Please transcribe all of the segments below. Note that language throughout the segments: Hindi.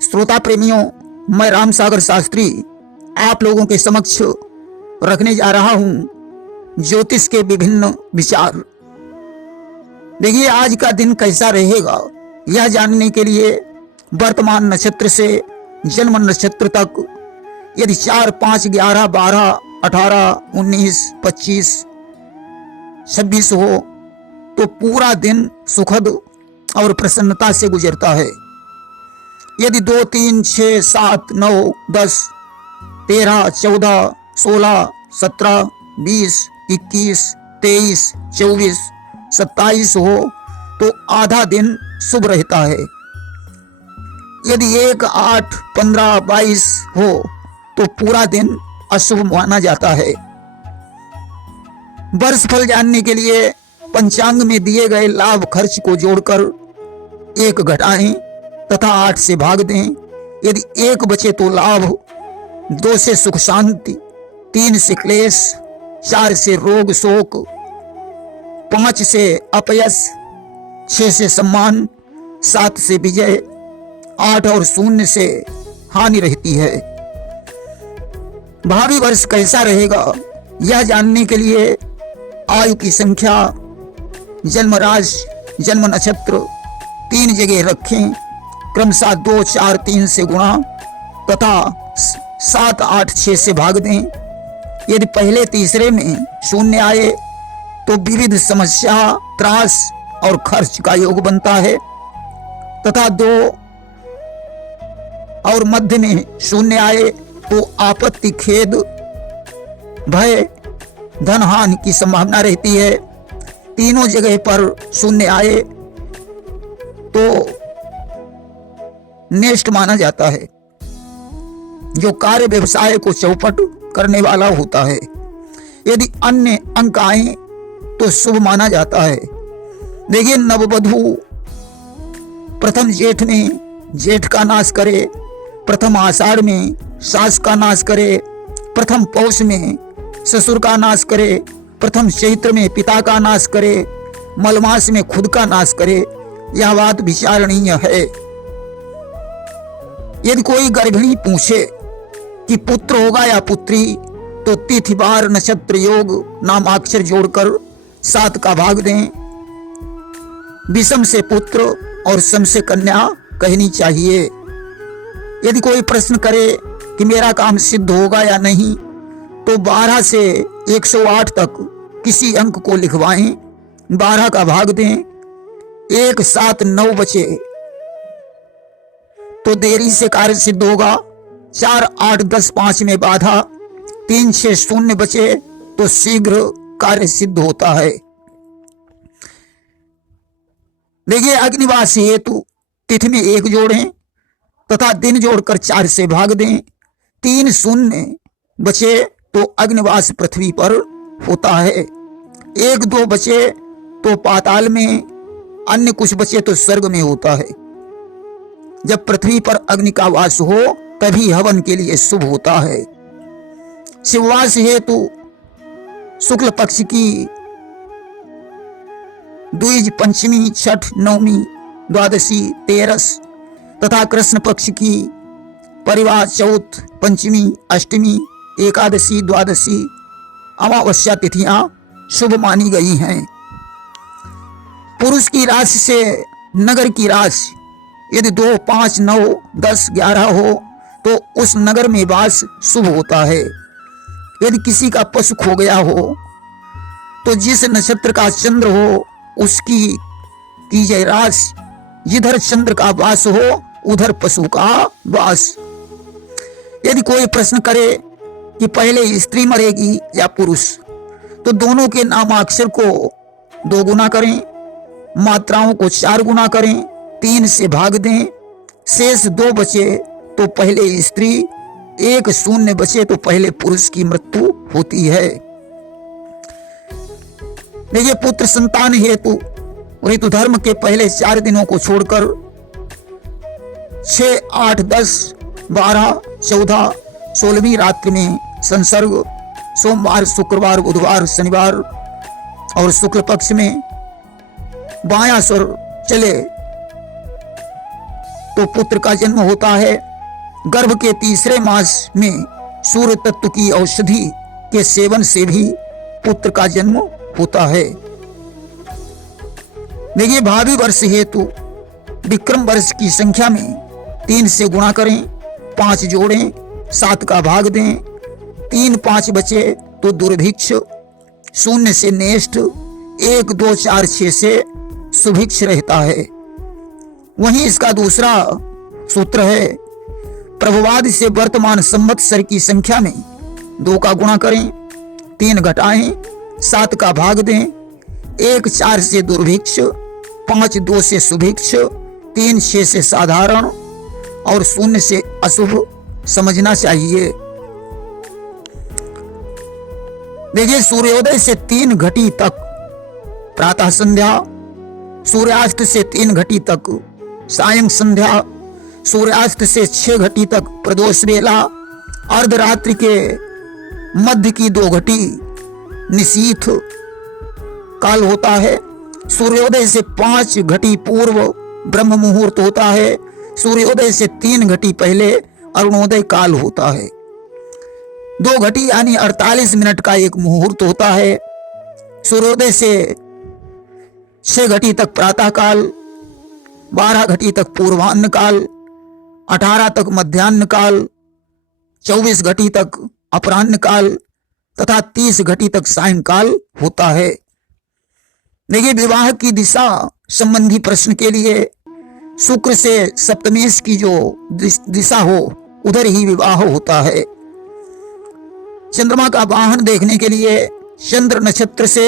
श्रोता प्रेमियों, मैं राम सागर शास्त्री आप लोगों के समक्ष रखने जा रहा हूं ज्योतिष के विभिन्न विचार। देखिए, आज का दिन कैसा रहेगा यह जानने के लिए वर्तमान नक्षत्र से जन्म नक्षत्र तक यदि 4, 5, 11, 12, 18, 19, 25, 26 हो तो पूरा दिन सुखद और प्रसन्नता से गुजरता है। यदि 2, 3, 6, 7, 9, 10, 13, 14, 16, 17, 20, 21, 23, 24, 27 हो तो आधा दिन शुभ रहता है। यदि 1, 8, 15, 22 हो तो पूरा दिन अशुभ माना जाता है। वर्ष फल जानने के लिए पंचांग में दिए गए लाभ खर्च को जोड़कर 1 घटाएं तथा 8 से भाग दें। यदि 1 बचे तो लाभ, 2 से सुख शांति, 3 से क्लेश, 4 से रोग शोक, 5 से अपयश, 6 से सम्मान, 7 से विजय, 8 और 0 से हानि रहती है। भावी वर्ष कैसा रहेगा यह जानने के लिए आयु की संख्या, जन्म राशि, जन्म नक्षत्र 3 जगह रखें, क्रमशः 2, 4, 3 से गुणा तथा 7, 8, 6 से भाग दें। यदि पहले तीसरे में 0 आए तो विविध समस्या, त्रास और खर्च का योग बनता है तथा 2 और मध्य में 0 आए तो आपत्ति, खेद, भय, धन हानि की संभावना रहती है। तीनों जगह पर 0 आए तो नेष्ट माना जाता है, जो कार्य व्यवसाय को चौपट करने वाला होता है। यदि अन्य अंक आए तो शुभ माना जाता है। देखिए, नववधू प्रथम जेठ में जेठ का नाश करे, प्रथम आषाढ़ में सास का नाश करे, प्रथम पौष में ससुर का नाश करे, प्रथम चैत्र में पिता का नाश करे, मलमास में खुद का नाश करे। यह बात विचारणीय है। यदि कोई गर्भिणी पूछे कि पुत्र होगा या पुत्री तो तिथि, वार, नक्षत्र, योग, नामाक्षर जोड़कर 7 का भाग दें। विषम से पुत्र और सम से कन्या कहनी चाहिए। यदि कोई प्रश्न करे कि मेरा काम सिद्ध होगा या नहीं तो 12 से 108 तक किसी अंक को लिखवाएं, 12 का भाग दें। 1, 7, 9 बचे तो देरी से कार्य सिद्ध होगा। 4, 8, 10, 5 में बाधा, 3, 6, 0 बचे तो शीघ्र कार्य सिद्ध होता है। देखिए, अग्निवास हेतु तिथि में 1 जोड़ें तथा दिन जोड़कर 4 से भाग दें। 3, 0 बचे तो अग्निवास पृथ्वी पर होता है। 1, 2 बचे तो पाताल में, अन्य कुछ बचे तो स्वर्ग में होता है। जब पृथ्वी पर अग्नि का वास हो तभी हवन के लिए शुभ होता है। शिववास हेतु शुक्ल पक्ष की द्विज, पंचमी, छठ, नवमी, द्वादशी, तेरस तथा कृष्ण पक्ष की परिवार, चौथ, पंचमी, अष्टमी, एकादशी, द्वादशी, अमावस्या तिथियां शुभ मानी गई हैं। पुरुष की राशि से नगर की राशि यदि 2, 5, 9, 10, 11 हो तो उस नगर में वास शुभ होता है। यदि किसी का पशु खो गया हो तो जिस नक्षत्र का चंद्र हो उसकी कीजिए राशि, जिधर चंद्र का वास हो उधर पशु का वास। यदि कोई प्रश्न करे कि पहले स्त्री मरेगी या पुरुष तो दोनों के नामाक्षर को 2 गुना करें, मात्राओं को 4 गुना करें, 3 से भाग दें। शेष 2 बचे तो पहले स्त्री, 1, 0 बचे तो पहले पुरुष की मृत्यु होती है। देखिए, पुत्र संतान हेतु ऋतु धर्म के पहले 4 दिनों को छोड़कर 6, 8, 10, 12, 14, 16वीं रात्रि में संसर्ग, सोमवार, शुक्रवार, बुधवार, शनिवार और शुक्ल पक्ष में बायां स्वर चले को पुत्र का जन्म होता है। गर्भ के तीसरे मास में सूर्य तत्व की औषधि के सेवन से भी पुत्र का जन्म होता है। देखिए, भावी वर्ष हेतु विक्रम वर्ष की संख्या में 3 से गुणा करें, 5 जोड़ें, 7 का भाग दें, 3 5 बचे तो दुर्भिक्ष, 0 से नेष्ठ, 1 2 4 6 से सुभिक्ष रहता है। वहीं इसका दूसरा सूत्र है, प्रभुवाद से वर्तमान संवत्सर की संख्या में 2 का गुणा करें, 3 घटाएं, 7 का भाग दें, 1 4 से दुर्भिक्ष, 5 2 से सुभिक्ष, 3 6 से साधारण और 0 से अशुभ समझना चाहिए। देखिए, सूर्योदय से 3 घटी तक प्रातः संध्या, सूर्यास्त से 3 घटी तक सायं संध्या, सूर्यास्त से 6 घटी तक प्रदोष वेला, अर्धरात्रि के मध्य की 2 घटी निशीथ काल होता है। सूर्योदय से 5 घटी पूर्व ब्रह्म मुहूर्त होता है। सूर्योदय से 3 घटी पहले अरुणोदय काल होता है। 2 घटी यानी 48 मिनट का एक मुहूर्त होता है। सूर्योदय से 6 घटी तक प्रातः काल, 12 घटी तक पूर्वाह्न काल, 18 तक मध्याह्न काल, 24 घटी तक अपराह्न काल तथा 30 घटी तक सायंकाल होता है। देखिए, विवाह की दिशा संबंधी प्रश्न के लिए शुक्र से सप्तमेश की जो दिशा हो उधर ही विवाह होता है। चंद्रमा का वाहन देखने के लिए चंद्र नक्षत्र से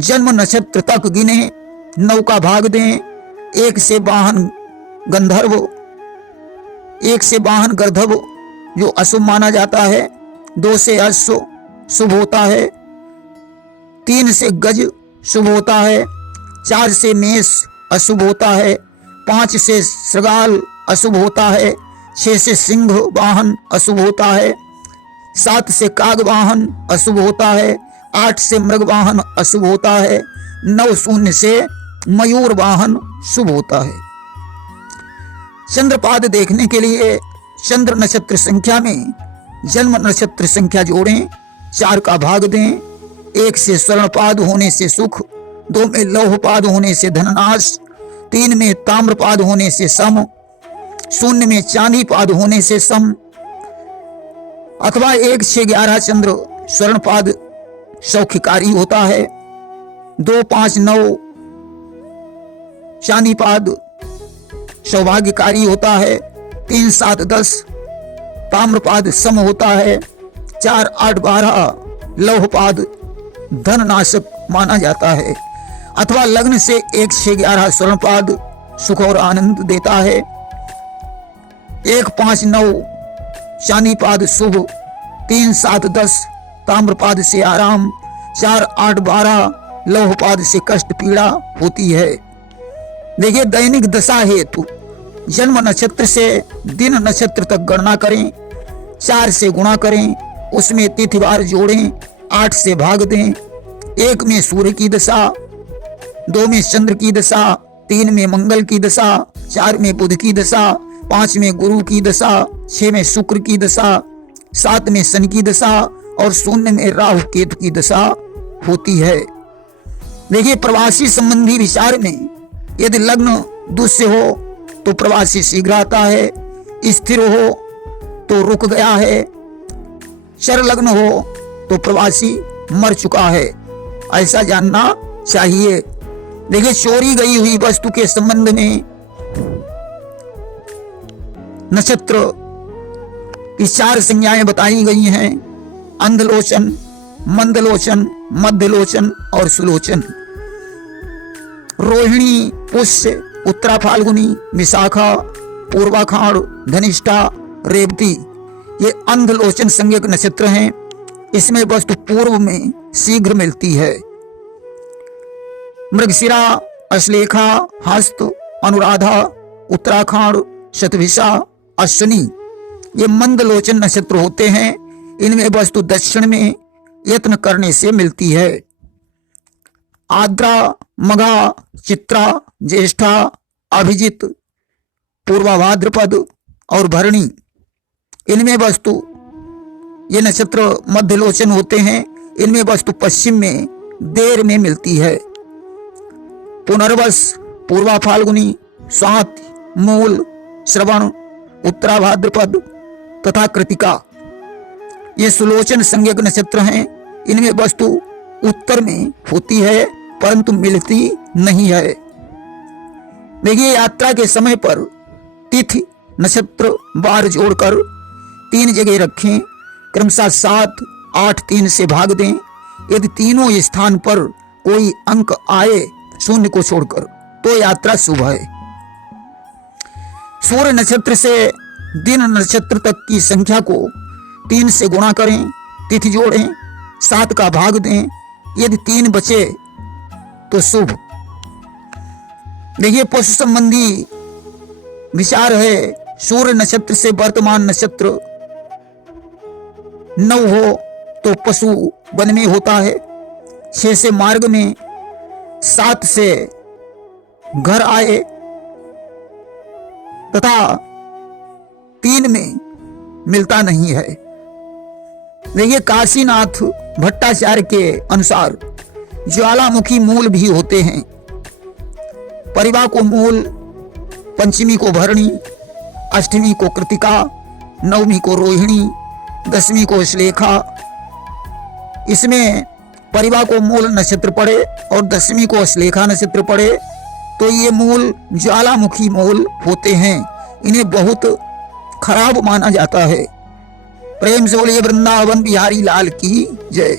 जन्म नक्षत्र तक गिने, 9 का भाग दें, 1 से वाहन गंधर्व, 1 से वाहन गर्धव जो अशुभ माना जाता है, 2 से अश्व शुभ होता है, 3 से गज शुभ होता है, 4 से मेष अशुभ होता है, 5 से श्रृगाल अशुभ होता है, 6 से सिंह वाहन अशुभ होता है, 7 से काग वाहन अशुभ होता है, 8 से मृग वाहन अशुभ होता है, 9 0 से मयूर वाहन शुभ होता है। चंद्रपाद देखने के लिए चंद्र नक्षत्र संख्या में जन्म नक्षत्र संख्या जोड़ें, 4 का भाग दें, 1 से स्वर्णपाद होने से सुख, 2 में लौहपाद होने से धननाश, 3 में ताम्रपाद होने से सम, 0 में चांदीपाद होने से सम, अथवा 1 से 11 चंद्र स्वर्णपाद सौख्यकारी होता है, 2 5 9 चांदीपाद सौभाग्यकारी होता है, 3 7 10 ताम्रपाद सम होता है, 4 8 12 लौहपाद धननाशक माना जाता है, अथवा लग्न से 1 से 11 स्वर्णपाद सुख और आनंद देता है, 1 5 9 चांदीपाद शुभ, 3 7 10 ताम्रपाद से आराम, 4 8 12 लौहपाद से कष्ट पीड़ा होती है। देखिए, दैनिक दशा हेतु जन्म नक्षत्र से दिन नक्षत्र तक गणना करें, 4 से गुणा करें, उसमें तिथिवार जोड़ें, 8 से भाग दें, 1 में सूर्य की दशा, 2 में चंद्र की दशा, 3 में मंगल की दशा, 4 में बुध की दशा, 5 में गुरु की दशा, 6 में शुक्र की दशा, 7 में शनि की दशा और 0 में राहु केतु की दशा होती है। देखिए, प्रवासी संबंधी विचार में यदि लग्न दुष्य हो तो प्रवासी शीघ्र आता है, स्थिर हो तो रुक गया है, चर लग्न हो तो प्रवासी मर चुका है, ऐसा जानना चाहिए। देखिए, चोरी गई हुई वस्तु के संबंध में नक्षत्र की 4 संज्ञाएं बताई गई हैं, अंधलोचन, मंदलोचन, मध्यलोचन और सुलोचन। रोहिणी, पुष्य, उत्तरा फाल्गुनी, विशाखा, पूर्वाखाड़, धनिष्ठा, रेवती ये अंधलोचन संज्ञक नक्षत्र हैं। इसमें वस्तु पूर्व में शीघ्र मिलती है। मृगशिरा, अश्लेखा, हस्त, अनुराधा, उत्तराखंड, शतभिषा, अश्विनी ये मंदलोचन नक्षत्र होते हैं। इनमें वस्तु दक्षिण में यत्न करने से मिलती है। आद्रा, मघा, चित्रा, ज्येष्ठा, अभिजित, पूर्वा भाद्रपद और भरणी, इनमें वस्तु ये नक्षत्र मध्यलोचन होते हैं। इनमें वस्तु पश्चिम में देर में मिलती है। पुनर्वस, पूर्वा फाल्गुनी, स्वाति, मूल, श्रवण, उत्तरा भाद्रपद तथा कृतिका ये सुलोचन संज्ञक नक्षत्र हैं। इनमें वस्तु उत्तर में होती है परंतु मिलती नहीं है। देखिए, यात्रा के समय पर तिथि, नक्षत्र, बार जोड़कर 3 जगह रखें। क्रमशः 7, 8, 3 से भाग दें। यदि तीनों स्थान पर कोई अंक आए शून्य को छोड़कर तो यात्रा शुभ है। सूर्य नक्षत्र से दिन नक्षत्र तक की संख्या को 3 से गुणा करें, तिथि जोड़ें, 7 का भाग दें। यदि 3 बचे तो शुभ। देखिए, पशु संबंधी विचार है। सूर्य नक्षत्र से वर्तमान नक्षत्र 9 हो तो पशु वन में होता है, 6 से मार्ग में, 7 से घर आए तथा 3 में मिलता नहीं है। देखिए, काशीनाथ भट्टाचार्य के अनुसार ज्वालामुखी मूल भी होते हैं। परिवार को मूल, पंचमी को भरणी, अष्टमी को कृतिका, नवमी को रोहिणी, 10वीं को श्लेखा। इसमें परिवार को मूल नक्षत्र पड़े और 10वीं को श्लेखा नक्षत्र पड़े तो ये मूल ज्वालामुखी मूल होते हैं। इन्हें बहुत खराब माना जाता है। प्रेम से बोलिए वृंदावन बिहारी लाल की जय।